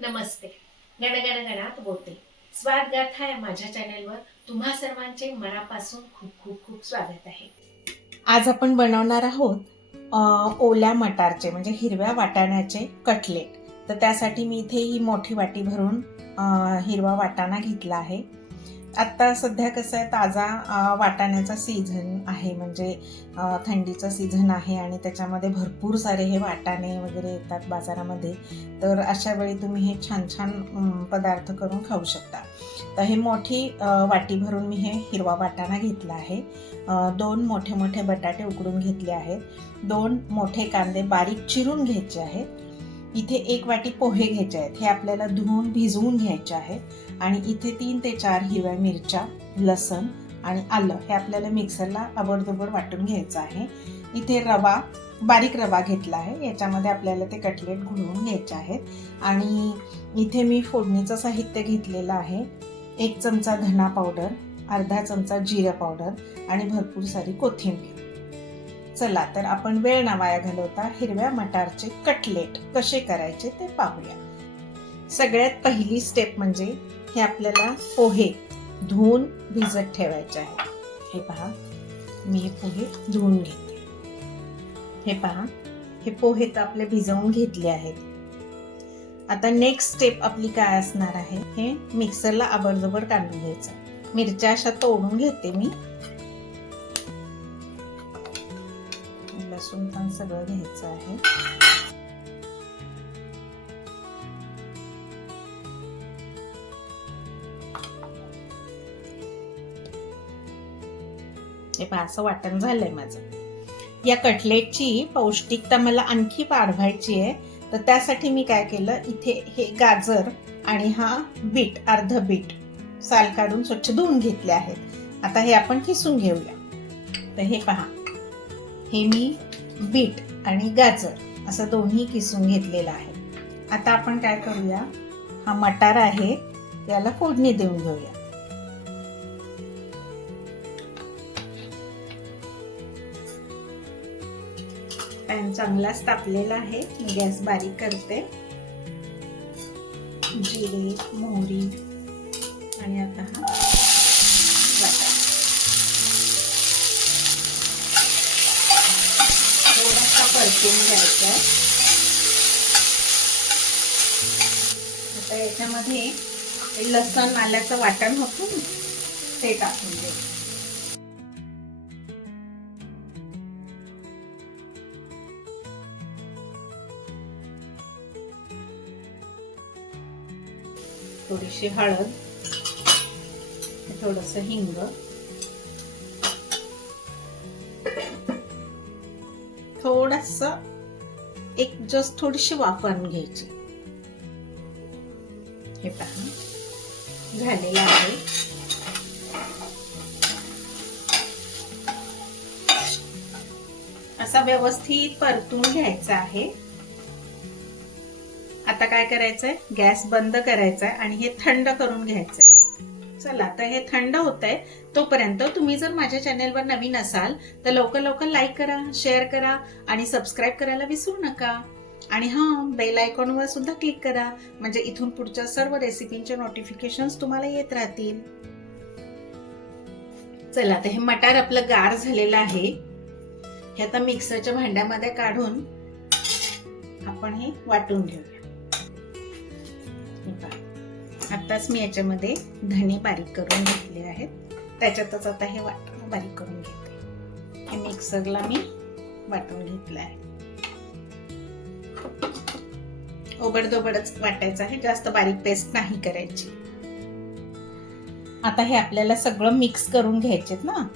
नमस्ते. गणगण गणात बोलते. स्वाद गाथा या माझ्या चॅनलवर तुम्हा सर्वांचे मनापासून खूप खूप खूप स्वागत आहे. आज आपण बनवणार आहोत ओल्या मटारचे म्हणजे हिरव्या वाटाण्याचे कटलेट. तर त्यासाठी मी इथे ही मोठी वाटी भरून हिरवा वाटाणा घेतला आहे. आत्ता सध्या कसं आहे ताजा वाटाण्याचा सीझन आहे. म्हणजे थंडीचा थंडीचं सीझन आहे आणि त्याच्यामध्ये भरपूर सारे हे वाटाणे वगैरे येतात बाजारामध्ये. तर अशा वेळी तुम्ही हे छान छान पदार्थ करून खाऊ शकता. तर हे मोठी वाटी भरून मी हे हिरवा वाटाणा घेतला आहे. दोन मोठे मोठे बटाटे उकडून घेतले आहेत. दोन मोठे कांदे बारीक चिरून घ्यायचे आहेत. इथे एक वाटी पोहे घ्यायचे आहेत. हे आपल्याला धुवून भिजवून घ्यायचे आहेत. आणि इथे तीन ते चार हिरव्या मिरच्या लसण आणि आलं हे आपल्याला मिक्सरला अबडधोबड वाटून घ्यायचं आहे. इथे रवा बारीक रवा घेतला आहे. याच्यामध्ये आपल्याला ते कटलेट घुलवून घ्यायचे आहेत. आणि इथे मी फोडणीचं साहित्य घेतलेलं आहे. एक चमचा धना पावडर अर्धा चमचा जिरं पावडर आणि भरपूर सारी कोथिंबीर. चला तर आपण वेळ ना वाया घालवता हिरव्या मटारचे कटलेट कसे करायचे ते पाहूया. सगळ्यात पहिली स्टेप म्हणजे हे आपल्याला पोहे धुवून भिजत ठेवायचे आहे. हे पहा मी हे पोहे धुवून घेते. हे पहा हे पोहे तर आपले भिजवून घेतले आहेत. आता नेक्स्ट स्टेप आपली काय असणार आहे हे मिक्सरला आबडजोबड काढून घ्यायचं. मिरच्या अशा तोडून घेते मी. लसूण पण सगळं घ्यायचं आहे. म्हणजे हे पहा असं वाटण झालंय माझं. या कटलेटची पौष्टिकता मला आणखी वाढवायची आहे. तर त्यासाठी मी काय केलं इथे हे गाजर आणि हा बीट अर्ध बीट साल काढून स्वच्छ धुवून घेतले आहेत. आता हे आपण किसून घेऊया. तर हे पहा. हे मी बीट आणि गाजर असं दोन्ही किसून घेतलेलं आहे. आता आपण काय करूया? हा मटार आहे याला फोडणी देऊन घेऊया. पॅन चांगलाच तापलेला आहे. मी गॅस बारीक करते. जिरे मोहरी आणि आता हा थोडासा परतून घ्यायचा आहे. आता याच्यामध्ये लसूण लसण आल्याचं वाटण होतं. ते टाकून घ्यायचं थोडीशी हळद थोडस हिंग. थोडस एक जस्ट थोडीशी वाफण घ्यायची. हे पहा झालेलं आहे. असा व्यवस्थित परतून घ्यायचा आहे. आता काय करायचंय? गॅस बंद करायचा आहे आणि हे थंड करून घ्यायचंय. चला तर हे थंड होत आहे तोपर्यंत तुम्ही जर माझ्या चॅनेलवर नवीन असाल तर लवकर लवकर लाईक करा शेअर करा आणि सबस्क्राईब करायला विसरू नका. आणि हां बेल आयकॉनवर सुद्धा क्लिक करा. म्हणजे इथून पुढच्या सर्व रेसिपींचे नोटिफिकेशन्स तुम्हाला येत राहतील. चला तर हे मटार आपलं गार झालेलं आहे. हे आता मिक्सरच्या भांड्यामध्ये काढून आपण हे वाटून घेऊ. हे पहा. आताच मी याच्यामध्ये धणे बारीक करून घेतले आहेत. त्याच्यातच आता हे वाटण बारीक करून घेते. हे मिक्सरला मी वाटून घेतलं आहे. ओबडदोबडच वाटायचं आहे. जास्त बारीक पेस्ट नाही करायची. आता हे आपल्याला सगळं मिक्स करून घ्यायचेत ना.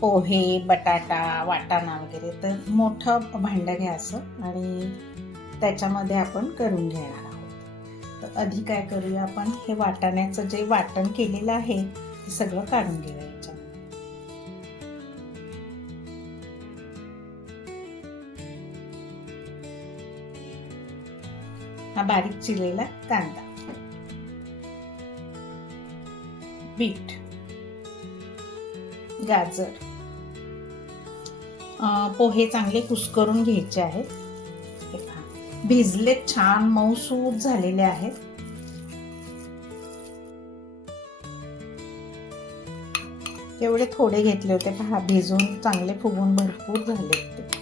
पोहे बटाटा वाटाणा वगैरे. तर मोठं भांडं घ्या असं. आणि त्याच्यामध्ये आपण करून घेणार तर आधी काय करूया आपण? हे वाटाण्याचं जे वाटण केलेलं आहे ते सगळं काढून घेऊया हा बारीक चिरलेला कांदा. बीट गाजर. पोहे चांगले कुस्करून घ्यायचे आहेत. भिजले छान मऊसूत झालेले आहेत. एवढे थोडे घेतले होते पहा भिजून चांगले फुगून भरपूर झाले होते.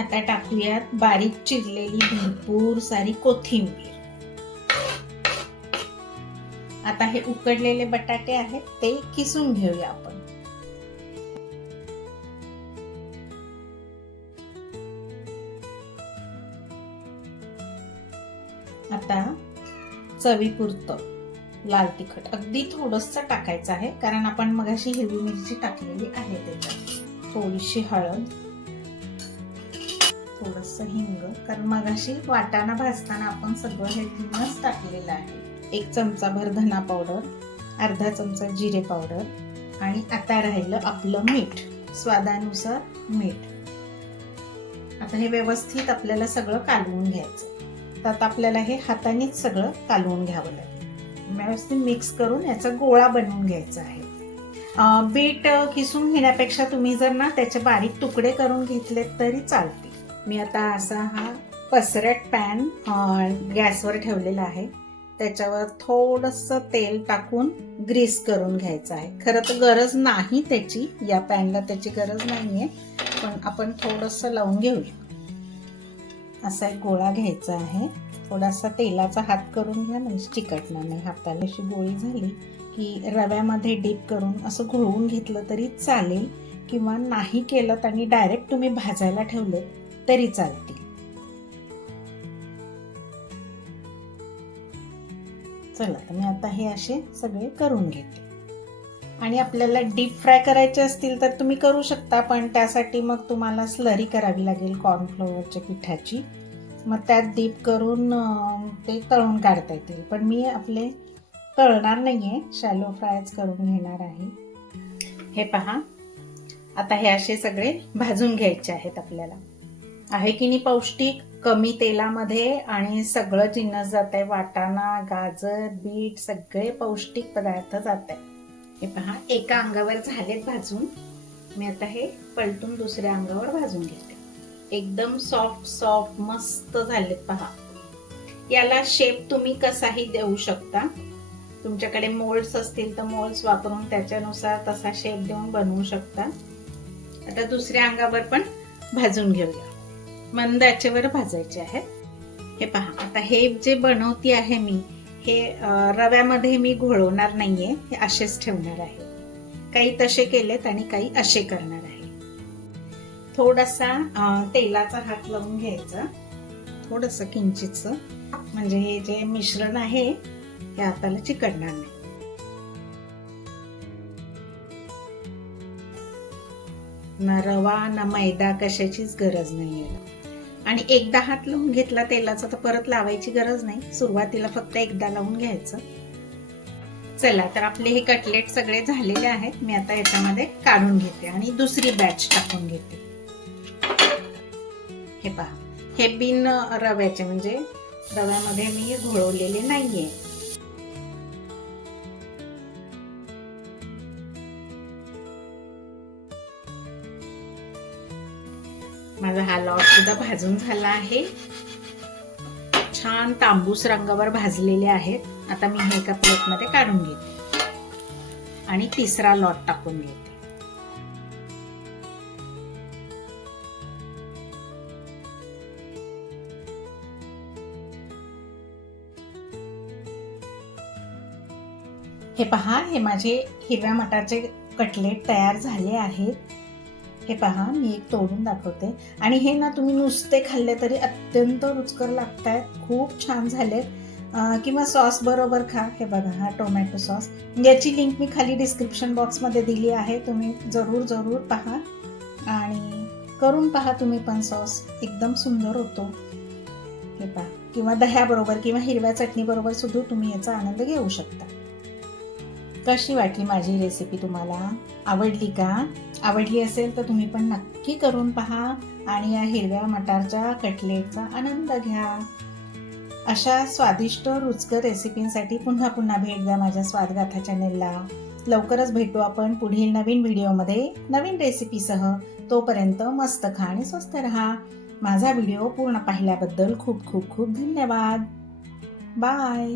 आता टाकूयात बारीक चिरलेली भरपूर सारी कोथिंबीर. आता हे उकडलेले बटाटे आहेत ते किसून घेऊया आपण. आता चवीपुरतं लाल तिखट. अगदी थोडंसं टाकायचं आहे कारण आपण मगाशी हिरवी मिरची टाकलेली आहे त्याच्यात. थोडीशी हळद थोडस हिंग कारण मगाशी वाटाणा भाजताना आपण सगळं हे जिन्नस टाकलेलं आहे. एक चमचाभर धना पावडर अर्धा चमचा जिरे पावडर आणि आता राहिलं आपलं मीठ स्वादानुसार मीठ. आता हे व्यवस्थित आपल्याला सगळं कालवून घ्यायचं. तर आता आपल्याला हे हातानेच सगळं कालवून घ्यावं लागेल. व्यवस्थित मिक्स करून याचा गोळा बनवून घ्यायचा आहे. बीट किसून घेण्यापेक्षा तुम्ही जर ना त्याचे बारीक तुकडे करून घेतले तरी चालते मी आता असा हा पसरट पॅन गॅसवर ठेवलेला आहे. त्याच्यावर थोडंसं तेल टाकून ग्रीस करून घ्यायचं आहे. खरं तर गरज नाही त्याची. या पॅनला त्याची गरज नाही आहे पण आपण थोडंसं लावून घेऊया. असा एक गोळा घ्यायचा आहे. थोडासा तेलाचा हात करून घ्या म्हणजे चिकटणार नाही हाताला. अशी गोळी झाली की रव्यामध्ये डीप करून असं घोळवून घेतलं तरी चालेल किंवा नाही केलं आणि डायरेक्ट तुम्ही भाजायला ठेवले तरी चालतील. चला तर मी आता हे असे सगळे करून घेते. आणि आपल्याला डीप फ्राय करायचे असतील तर तुम्ही करू शकता पण त्यासाठी मग तुम्हाला स्लरी करावी लागेल कॉर्नफ्लोअरच्या पिठाची. मग त्यात डीप करून ते तळून काढता येतील. पण मी आपले तळणार नाही आहे शॅलो फ्रायच करून घेणार आहे. हे पहा. आता हे असे सगळे भाजून घ्यायचे आहेत आपल्याला. आहे की नाही पौष्टिक? कमी तेलामध्ये आणि सगळं जिन्नस जात आहे वाटाणा गाजर बीट सगळे पौष्टिक पदार्थ जात आहे हे पहा एका अंगावर झालेत भाजून. मी आता हे पलटून दुसऱ्या अंगावर भाजून घेते. एकदम सॉफ्ट सॉफ्ट मस्त झालेत पहा. याला शेप तुम्ही कसाही देऊ शकता. तुमच्याकडे मोल्ड्स असतील तर मोल्ड्स वापरून त्याच्यानुसार तसा शेप देऊन बनवू शकता. आता दुसऱ्या अंगावर पण भाजून घेऊया. मंद आचेवर भाजायचे आहेत हे पहा आता हे जे बनवती आहे मी हे रव्यामध्ये मी घोळवणार नाहीये हे असेच ठेवणार आहे. काही तसे केलेत आणि काही असे करणार आहे. थोडासा तेलाचा हात लावून घ्यायचा. थोडस किंचितच म्हणजे हे जे मिश्रण आहे हे हाताला चिकटणार नाही. ना रवा ना मैदा कशाचीच गरज नाही आहे आणि एकदा हात लावून घेतला तेलाचा तर परत लावायची गरज नाही. सुरुवातीला फक्त एकदा लावून घ्यायचं. चला तर आपले हे कटलेट सगळे झालेले आहेत. मी आता याच्यामध्ये काढून घेते आणि दुसरी बॅच टाकून घेते. हे पहा. हे बिन रव्याचे म्हणजे रव्यामध्ये मी घोळवलेले नाहीये. माझा हा लॉट सुद्धा भाजून झाला आहे. छान तांबूस रंगावर भाजलेले आहेत. आता मी हे एका प्लेटमध्ये काढून घेते. आणि तिसरा लॉट टाकून घेते. हे पहा हे माझे हिरव्या मटारचे कटलेट तयार झाले आहेत. हे पहा मी एक तोडून दाखवते. आणि हे ना तुम्ही नुसते खाल्ले तरी अत्यंत रुचकर लागत आहेत खूप छान झाले किंवा सॉस बरोबर खा. हे बघा हा टोमॅटो सॉस. याची लिंक मी खाली डिस्क्रिप्शन बॉक्समध्ये दिली आहे. तुम्ही जरूर जरूर पहा. आणि करून पहा तुम्ही पण सॉस. एकदम सुंदर होतो. हे पहा. किंवा दह्याबरोबर किंवा हिरव्या चटणीबरोबर सुद्धा तुम्ही याचा आनंद घेऊ शकता. कशी वाटली माझी रेसिपी तुम्हाला? आवडली का? आवडली असेल तर तुम्ही पण नक्की करून पहा आणि या हिरव्या मटारच्या कटलेटचा आनंद घ्या. अशा स्वादिष्ट रुचकर रेसिपींसाठी पुन्हा पुन्हा भेट द्या माझ्या स्वादगाथा चॅनेलला लवकरच भेटू आपण पुढील नवीन व्हिडिओमध्ये नवीन रेसिपीसह तोपर्यंत मस्त खा आणि स्वस्त रहा. माझा व्हिडिओ पूर्ण पाहिल्याबद्दल खूप खूप खूप धन्यवाद. बाय